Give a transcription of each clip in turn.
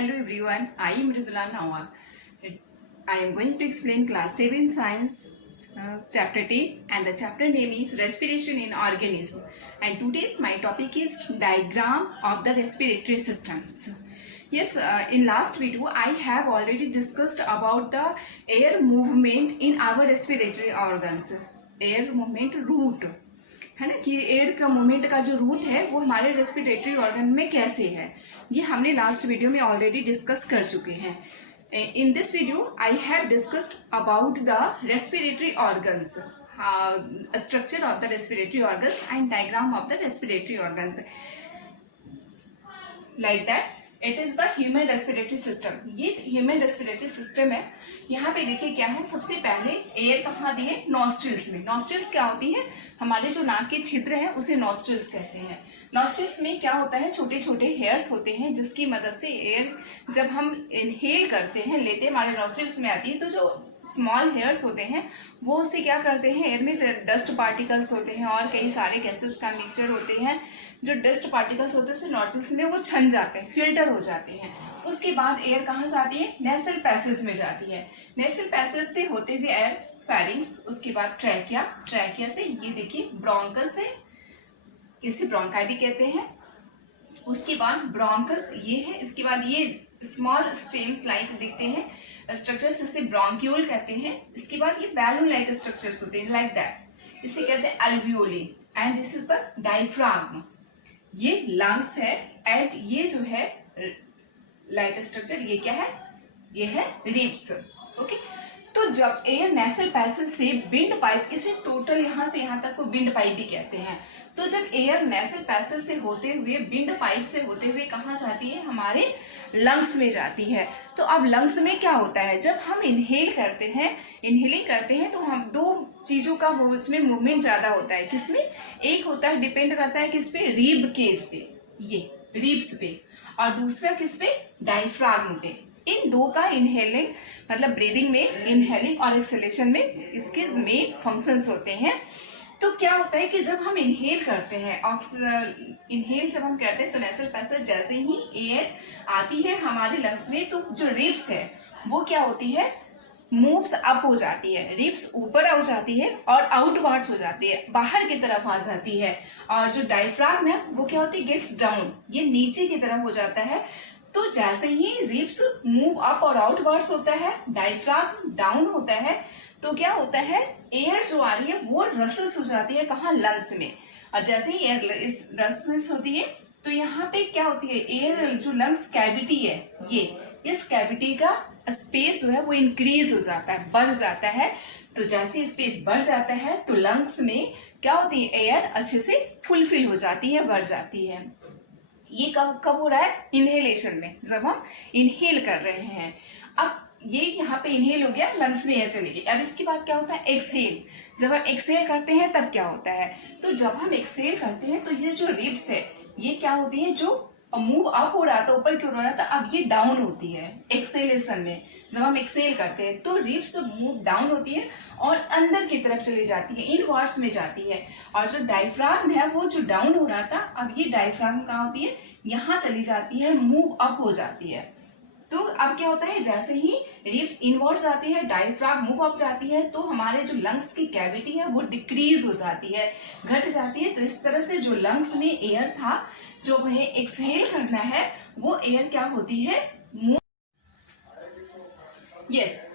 Hello everyone, I am Mridula Nawal. I am going to explain class 7 science chapter 10 and the chapter name is respiration in organism, and today's my topic is diagram of the respiratory systems. Yes, in last video I have already discussed about the air movement in our respiratory organs. Air movement route है ना, कि air का movement का जो root है वो हमारे respiratory organ में कैसे है, ये हमने लास्ट वीडियो में ऑलरेडी डिस्कस कर चुके हैं. In this video I have discussed about the respiratory organs, structure of the respiratory organs and diagram of the respiratory organs. Like that it is the human respiratory system. ये human respiratory system है. यहाँ पे देखिए क्या है, सबसे पहले air कहाँ दी है, नॉस्ट्रिल्स में. नॉस्ट्रिल्स क्या होती है, हमारे जो नाक के छिद्र है उसे नॉस्ट्रिल्स कहते हैं. नॉस्ट्रिल्स में क्या होता है, छोटे छोटे हेयर्स होते हैं जिसकी मदद से एयर जब हम इनहेल करते हैं, लेते हमारे नॉस्ट्रिल्स में आती है, तो जो स्मॉल हेयर्स होते हैं वो उसे क्या करते हैं, एयर में डस्ट पार्टिकल्स होते हैं और कई सारे गैसेस का मिक्सचर होते हैं, जो डस्ट पार्टिकल्स होते हैं उसे नॉस्ट्रिल्स में वो छन जाते हैं, फिल्टर हो जाते हैं. उसके बाद एयर कहाँ जाती है, नेसल पैसेज में जाती है. नेसल पैसेज से होते हुए एयर फेरिंग्स, उसके बाद ट्रैकिया, ट्रैकिया से ये देखिए ब्रोंकस है, इसे ब्रोंकाई भी कहते हैं. उसके बाद ब्रोंकस ये है, इसके बाद ये स्मॉल स्टेम्स लाइक दिखते हैं स्ट्रक्चर्स, इसे ब्रोंक्यूल कहते हैं. इसके बाद ये बैलून लाइक स्ट्रक्चर्स होते हैं, लाइक दैट, इसे कहते हैं alveoli. And this is the diaphragm, ये लंग्स है. एंड ये जो है लाइक स्ट्रक्चर, ये क्या है, ये है रिब्स. ओके, तो जब एयर नेसल पैसेज से विंड पाइप, इसे टोटल यहाँ से यहाँ तक को विंड पाइप भी कहते हैं. तो जब एयर नेसल पैसेज से होते हुए विंड पाइप से होते हुए कहाँ जाती है, हमारे लंग्स में जाती है. तो अब लंग्स में क्या होता है, जब हम इनहेल करते हैं, इनहेलिंग करते हैं, तो हम दो चीजों का उसमें मूवमेंट ज्यादा होता है. किसमें, एक होता है, डिपेंड करता है किस पे, रिब केज पे, ये रिब्स पे, और दूसरा किस पे, डायफ्राग्म पे. इन दो का इनहेलिंग मतलब ब्रीदिंग में, इनहेलिंग और एक्सहेलेशन में इसके मेन फंक्शंस होते हैं. तो क्या होता है कि जब हम इनहेल करते हैं, इनहेल जब हम करते हैं तो नेसल पैसेज जैसे ही एयर आती है हमारे लंग्स में, तो जो रिब्स है वो क्या होती है, मूव्स अप हो जाती है. रिब्स ऊपर हो जाती है और आउटवर्ड्स हो जाती है, बाहर की तरफ आ जाती है. और जो डायफ्राग्म है वो क्या होती है, गेट्स डाउन, ये नीचे की तरफ हो जाता है. तो जैसे ही रिब्स मूव अप और आउटवर्ड्स होता है, डायफ्राग्म डाउन होता है, तो क्या होता है, एयर जो आ रही है वो रसेस हो जाती है, कहाँ, लंग्स में. और जैसे ही एयर इस रसेस होती है तो यहाँ पे क्या होती है, एयर जो लंग्स कैविटी है, ये इस कैविटी का स्पेस जो है वो इंक्रीज हो जाता है, बढ़ जाता है. तो जैसे स्पेस बढ़ जाता है तो लंग्स में क्या होती है, एयर अच्छे से फुलफिल हो जाती है, बढ़ जाती है. ये कब कब हो रहा है, इनहेलेशन में, जब हम इनहेल कर रहे हैं. अब ये यहाँ पे इनहेल हो गया, लंग्स में एयर चली गई. अब इसके बाद क्या होता है, एक्सहेल. जब हम एक्सहेल करते हैं तब क्या होता है, तो जब हम एक्सहेल करते हैं तो ये जो रिब्स है ये क्या होती है, जो मूव अप हो रहा था, ऊपर की ओर हो रहा था, अब ये डाउन होती है एक्सेलेशन में. जब हम एक्सेल करते हैं तो रिब्स मूव डाउन होती है और अंदर की तरफ चली जाती है, इनवर्ड्स में जाती है. और जो डायफ्राग्म है वो जो डाउन हो रहा था, अब ये डायफ्राग्म कहाँ होती है, यहाँ चली जाती है, मूव अप हो जाती है. तो अब क्या होता है, जैसे ही रिब्स इनवर्ड्स जाती है, डायफ्राग्म मूव अप जाती है, तो हमारे जो लंग्स की कैविटी है वो डिक्रीज हो जाती है, घट जाती है. तो इस तरह से जो लंग्स में एयर था, जो हमें एक्सहेल करना है, वो एयर क्या होती है, यस.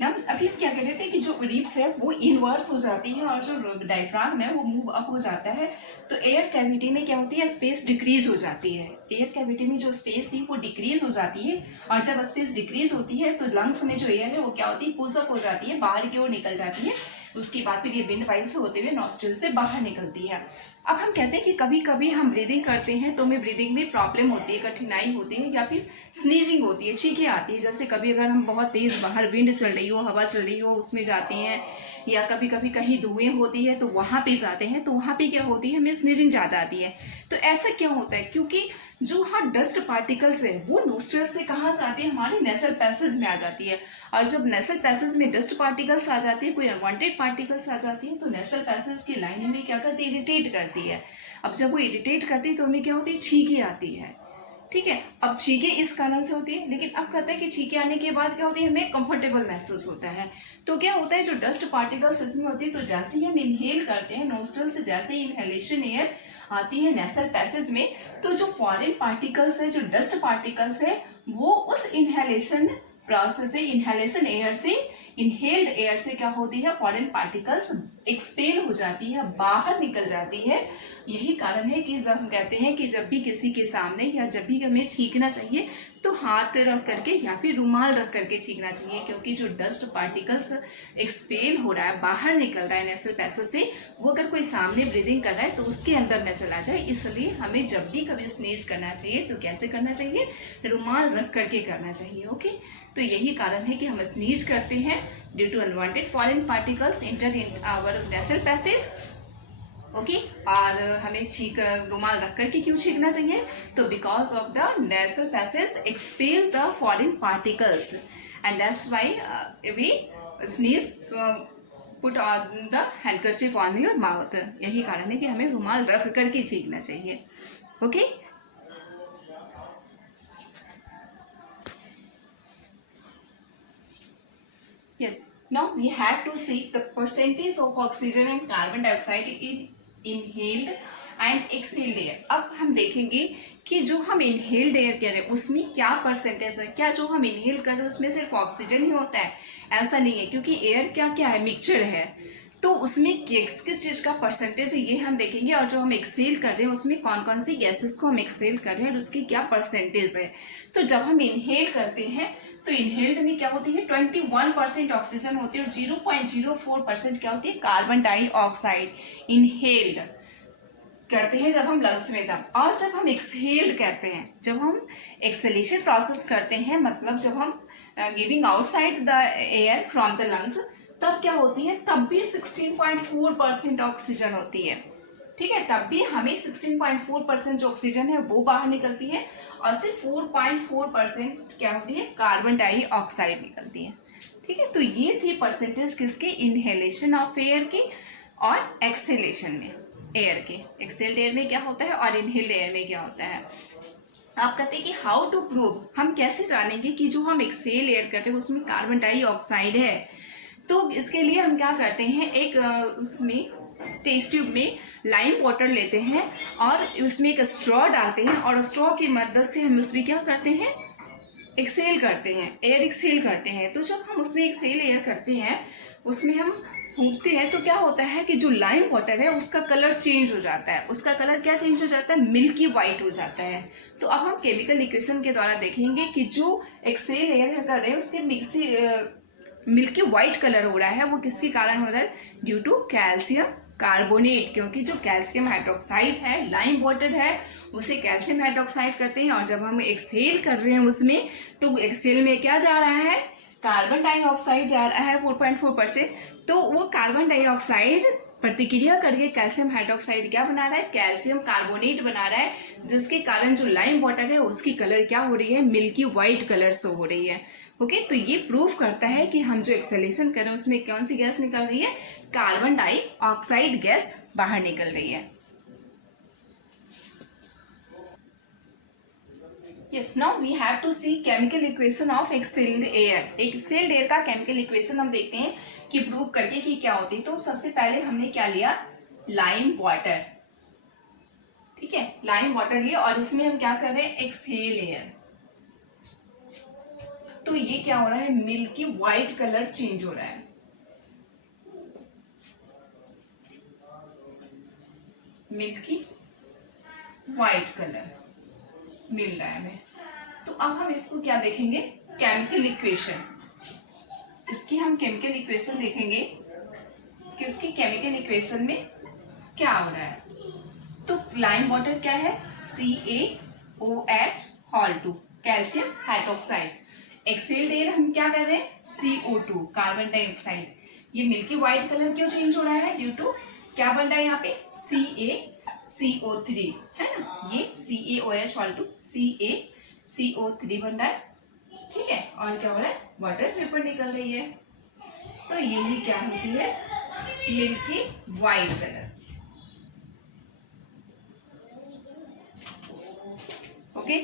अभी हम क्या कह रहे थे कि जो रिब्स है वो इनवर्स हो जाती है और जो डायफ्राग्म है वो मूव अप हो जाता है. तो एयर कैविटी में क्या होती है, स्पेस डिक्रीज हो जाती है. एयर कैविटी में जो स्पेस थी वो डिक्रीज हो जाती है, और जब स्पेस डिक्रीज होती है तो लंग्स में जो एयर है वो क्या होती है, पुशअप हो जाती है, बाहर की ओर निकल जाती है. उसके बाद फिर ये विंड पाइप से होते हुए नॉस्ट्रिल से बाहर निकलती है. अब हम कहते हैं कि कभी कभी हम ब्रीदिंग करते हैं तो हमें ब्रीदिंग में प्रॉब्लम होती है, कठिनाई होती है, या फिर स्नीजिंग होती है, छींकें आती है. जैसे कभी अगर हम बहुत तेज बाहर विंड चल रही हो, हवा चल रही हो, उसमें जाते हैं, या कभी कभी कहीं धुएं होती है तो वहां पे जाते हैं, तो वहां पे क्या होती है, हमें स्नीजिंग ज्यादा आती है. तो ऐसा क्यों होता है, क्योंकि जो हाँ डस्ट पार्टिकल्स है वो नोस्ट्रल से कहाँ से आती है, हमारे नेसल पैसेज में आ जाती है. और जब नेसल पैसेज में डस्ट पार्टिकल्स आ जाती है, कोई अनवांटेड पार्टिकल्स आ जाती है, तो नेसल पैसेज की लाइनिंग में क्या करती है, इरिटेट करती है. अब जब वो इरिटेट करती है तो हमें क्या होती है, छींकें आती है. ठीक है। अब छींके इस कारण से होती है, लेकिन अब कहते हैं कि छींके आने के बाद क्या होती है, हमें कंफर्टेबल महसूस होता है। तो क्या होता है, जो डस्ट पार्टिकल्स इसमें होती है, तो जैसे ही हम इनहेल करते हैं नोस्ट्रल से, जैसे ही इनहेलेशन एयर आती है नेसल पैसेज में, तो जो फॉरेन पार्टिकल्स है, जो डस्ट पार्टिकल्स है, वो उस इनहेलेशन प्रोसेस से, इनहेलेशन एयर से, इनहेल्ड एयर से क्या होती है, फॉरेन पार्टिकल्स एक्सपेल हो जाती है, बाहर निकल जाती है। यही कारण है कि जब हम कहते हैं कि जब भी किसी के सामने या जब भी हमें छींकना चाहिए तो हाथ रख करके या फिर रुमाल रख करके छींकना चाहिए, क्योंकि जो डस्ट पार्टिकल्स एक्सपेल हो रहा है, बाहर निकल रहा है नेसल पैसेज से, वो अगर कोई सामने ब्रीदिंग कर रहा है तो उसके अंदर न चला जाए। इसलिए हमें जब भी कभी स्नीज करना चाहिए तो कैसे करना चाहिए, रुमाल रख करके करना चाहिए। ओके, तो यही कारण है कि हम स्नीज करते हैं due to unwanted foreign particles enter in our nasal passage. Okay, और हमें छींक रुमाल रख करके क्यों छींकना चाहिए, तो because of the nasal passage expel the foreign particles and that's why we sneeze put on the handkerchief on your mouth. यही कारण है कि हमें रुमाल रख करके छींकना चाहिए। Okay, yes, now we have to see the percentage of oxygen and carbon dioxide in inhaled and exhaled air। अब हम देखेंगे कि जो हम इनहेल्ड एयर कह रहे हैं उसमें क्या परसेंटेज है। क्या जो हम इनहेल कर रहे हैं उसमें सिर्फ ऑक्सीजन ही होता है, ऐसा नहीं है, क्योंकि एयर क्या क्या है, मिक्सचर है। तो उसमें किस किस चीज का परसेंटेज है ये हम देखेंगे, और जो हम एक्सेल कर रहे हैं उसमें कौन कौन सी गैसेस को हम एक्सेल कर रहे हैं और उसकी क्या परसेंटेज है। तो जब हम इनहेल करते हैं तो इनहेल्ड में क्या होती है, 21% ऑक्सीजन होती है और 0.04% क्या होती है, कार्बन डाइऑक्साइड इनहेल्ड करते हैं जब हम लंग्स में दम। और जब हम एक्सहेल करते हैं, जब हम एक्सेलेशन प्रोसेस करते हैं, मतलब जब हम giving outside the air from the lungs, तब क्या होती है, तब भी 16.4% ऑक्सीजन होती है। ठीक है, तब भी हमें 16.4% जो ऑक्सीजन है वो बाहर निकलती है और सिर्फ 4.4% क्या होती है, कार्बन डाइऑक्साइड निकलती है। ठीक है, तो ये थी परसेंटेज किसके, इनहेलेशन ऑफ एयर की और एक्सेलेशन में एयर की। एक्सेल्ड एयर में क्या होता है और इनहेल्ड एयर में क्या होता है। आप कहते हैं कि हाउ टू प्रूव, हम कैसे जानेंगे कि जो हम एक्सेल एयर करते हैं उसमें कार्बन डाइऑक्साइड है। तो इसके लिए हम क्या करते हैं, एक उसमें टेस्ट ट्यूब में लाइम वाटर लेते हैं और उसमें एक स्ट्रॉ डालते हैं और स्ट्रॉ की मदद से हम उसमें क्या करते हैं, एक्सेल करते हैं, एयर एक्सेल करते हैं। तो जब हम उसमें एक्सेल एयर करते हैं, उसमें हम फूंकते हैं, तो क्या होता है कि जो लाइम वाटर है उसका कलर चेंज हो जाता है। उसका कलर क्या चेंज हो जाता है, मिल्की वाइट हो जाता है। तो अब हम केमिकल इक्वेशन के द्वारा देखेंगे कि जो एक्सेल एयर कर रहे हैं उसके मिल्की वाइट कलर हो रहा है, वो किसके कारण हो रहा है, ड्यू टू कैल्शियम कार्बोनेट। क्योंकि जो कैल्शियम हाइड्रोक्साइड है, लाइम वाटर है, उसे कैल्शियम हाइड्रोक्साइड करते हैं और जब हम एक्सेल कर रहे हैं उसमें, तो एक्सेल में क्या जा रहा है, कार्बन डाइऑक्साइड जा रहा है 4.4%। तो वो कार्बन डाइऑक्साइड प्रतिक्रिया करके कैल्शियम हाइड्रोक्साइड क्या बना रहा है, कैल्शियम कार्बोनेट बना रहा है, जिसके कारण जो लाइम वाटर है उसकी कलर क्या हो रही है, मिल्की वाइट कलर शो हो रही है। ओके, तो ये प्रूव करता है कि हम जो एक्सेलेशन कर रहे हैं उसमें कौन सी गैस निकल रही है, कार्बन डाइऑक्साइड गैस बाहर निकल रही है। Yes, now we have to see chemical equation of exhaled air। exhaled air का chemical equation हम देखते हैं कि प्रूव करके कि क्या होती है। तो सबसे पहले हमने क्या लिया, लाइम वाटर। ठीक है, लाइम वाटर लिया और इसमें हम क्या कर रहे हैं, एक्सहेल एयर। तो ये क्या हो रहा है, मिल्की वाइट कलर चेंज हो रहा है, मिल्की वाइट कलर मिल रहा है हमें। तो अब हम इसको क्या देखेंगे, केमिकल इक्वेशन। इसकी हम केमिकल इक्वेशन देखेंगे कि इसकी केमिकल इक्वेशन में क्या हो रहा है। तो लाइम वाटर क्या है, CaOH whole 2 calcium hydroxide. Exhaled air हम क्या कर रहे हैं, CO2 कार्बन डाइऑक्साइड। ये मिल्की वाइट कलर क्यों चेंज हो रहा है, ड्यू टू क्या बन रहा है यहाँ पे, CaCO3 है ना, ये CaOH होल 2 CaCO3 बन रहा है। ठीक है, और क्या हो रहा है, वाटर वेपर निकल रही है। तो यही क्या होती है, मिल्की वाइट कलर। ओके,